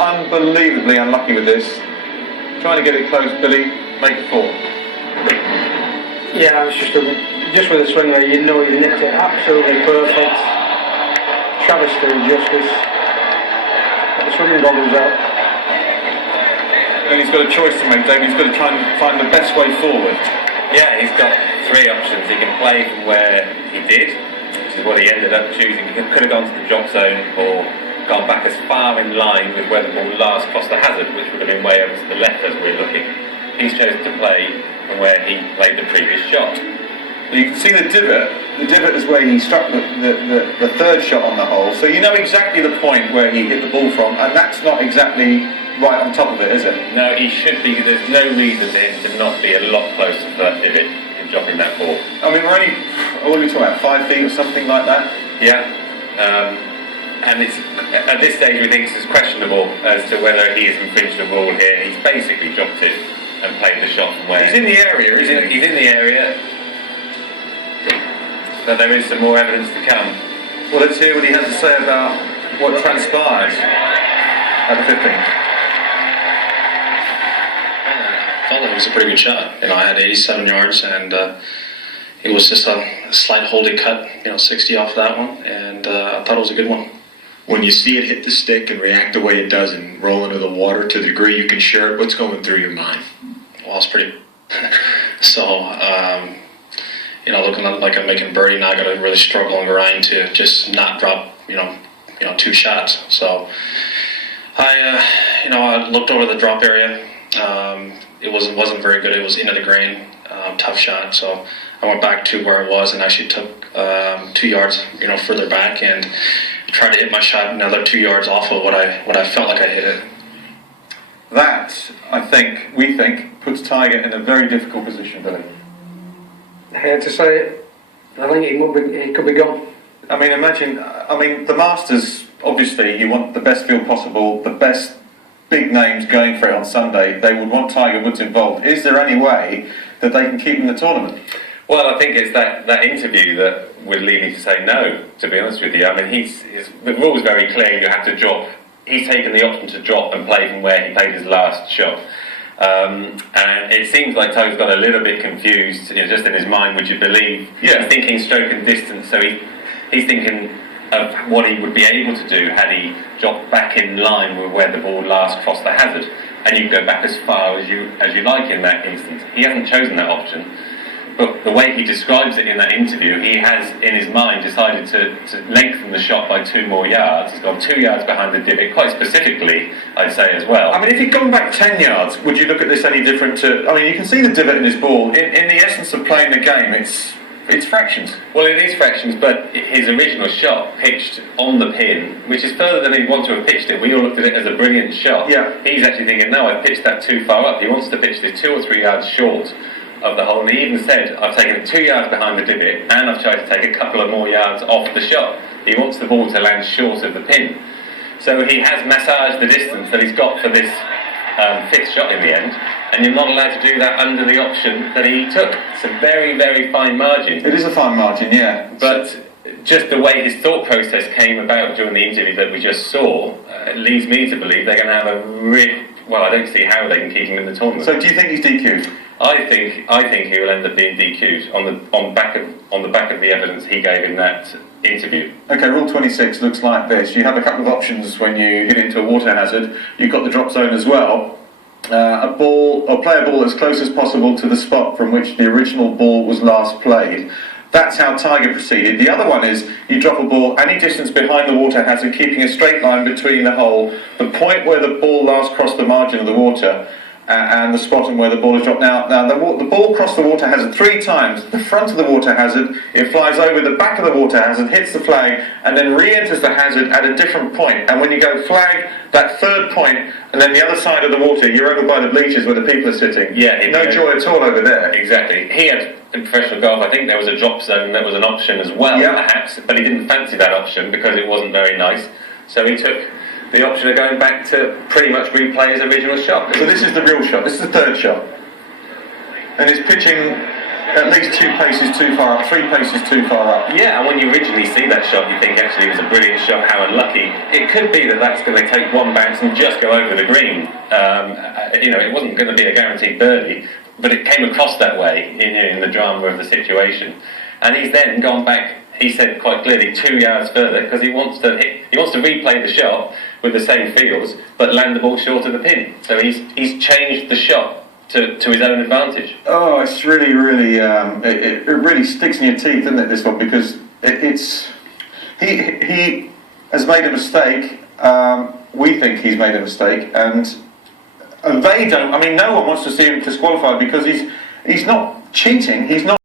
Unbelievably unlucky with this. Trying to get it close, Billy, make it 4. Yeah, it was just with a swing there, you know he nicked it absolutely perfect. Travesty of justice. Got the swimming goggles out. And he's got a choice to make, David. He's got to try and find the best way forward. Yeah, he's got 3 options. He can play from where he did, which is what he ended up choosing. He could have gone to the drop zone or gone back as far in line with where the ball last crossed the hazard, which would have been way over to the left as we're looking. He's chosen to play from where he played the previous shot. You can see the divot. The divot is where he struck the third shot on the hole. So you know exactly the point where he hit the ball from, and that's not exactly right on top of it, is it? No, he should be. There's no reason for him to not be a lot closer to that divot in dropping that ball. I mean, we're only, what are we talking about, 5 feet or something like that? Yeah. And it's at this stage we think it's questionable as to whether he has infringed the rule here. He's basically dropped it and played the shot from where... He's in the area, isn't he? He's in the area, but there is some more evidence to come. Well, let's hear what he has to say about what transpired at the 15th. I thought it was a pretty good shot. I had 87 yards, and it was just a slight holding cut, 60 off that one, and I thought it was a good one. When you see it hit the stick and react the way it does and roll into the water to the degree you can share it, what's going through your mind? Well, it's pretty... So, looking like I'm making birdie now, I got to really struggle and grind to just not drop, 2 shots. So, I looked over the drop area. It wasn't very good. It was into the grain, tough shot. So I went back to where I was and actually took 2 yards, further back and tried to hit my shot another 2 yards off of what I felt like I hit it. That, we think, puts Tiger in a very difficult position, Billy. I hate to say it, I think he could be gone. I mean, imagine, the Masters, obviously, you want the best field possible, the best big names going for it on Sunday. They would want Tiger Woods involved. Is there any way that they can keep him in the tournament? Well, I think it's that interview that would lead me to say no, to be honest with you. I mean, the rule is very clear, you have to drop. He's taken the option to drop and play from where he played his last shot. And it seems like Tiger's got a little bit confused, just in his mind, would you believe? Yeah. He's thinking stroke and distance, so he's thinking of what he would be able to do had he dropped back in line with where the ball last crossed the hazard. And you can go back as far as you like in that instance. He hasn't chosen that option. But the way he describes it in that interview, he has in his mind decided to lengthen the shot by 2 more yards. He's gone 2 yards behind the divot, quite specifically, I'd say as well. I mean, if he'd gone back 10 yards, would you look at this any different to... I mean, you can see the divot in his ball. In the essence of playing the game, it's fractions. Well, it is fractions, but his original shot pitched on the pin, which is further than he'd want to have pitched it. We all looked at it as a brilliant shot. Yeah. He's actually thinking, no, I've pitched that too far up. He wants to pitch this 2 or 3 yards short of the hole, and he even said, I've taken 2 yards behind the divot and I've tried to take a couple of more yards off the shot. He wants the ball to land short of the pin. So he has massaged the distance that he's got for this 5th shot in the end, and you're not allowed to do that under the option that he took. It's a very, very fine margin. It is a fine margin, yeah. But just the way his thought process came about during the interview that we just saw leads me to believe they're going to have a really... Well, I don't see how they can keep him in the tournament. So do you think he's DQ'd? I think he will end up being DQ'd on the back of the evidence he gave in that interview. Okay, Rule 26 looks like this. You have a couple of options when you hit into a water hazard. You've got the drop zone as well. Play a ball as close as possible to the spot from which the original ball was last played. That's how Tiger proceeded. The other one is you drop a ball any distance behind the water hazard, keeping a straight line between the hole, the point where the ball last crossed the margin of the water, and the spot and where the ball is dropped. Now the ball crossed the water hazard 3 times. The front of the water hazard, it flies over the back of the water hazard, hits the flag, and then re-enters the hazard at a different point. And when you go flag, that 3rd point, and then the other side of the water, you're over by the bleachers where the people are sitting. Yeah, no joy at all over there. Exactly. He had in professional golf, I think there was a drop zone that was an option as well, perhaps, but he didn't fancy that option because it wasn't very nice. So he took the option of going back to pretty much replay his original shot. So this is the real shot. This is the 3rd shot. And it's pitching at least 2 paces too far up, 3 paces too far up. Yeah, and when you originally see that shot, you think actually it was a brilliant shot, how unlucky. It could be that that's going to take one bounce and just go over the green. It wasn't going to be a guaranteed birdie, but it came across that way in the drama of the situation. And he's then gone back, he said quite clearly, 2 yards further, because he wants to replay the shot with the same feels, but land the ball short of the pin. So he's changed the shot to his own advantage. Oh, it's really, really, it really sticks in your teeth, doesn't it, this one? Because he has made a mistake. We think he's made a mistake, and they don't. I mean, no one wants to see him disqualified because he's not cheating. He's not.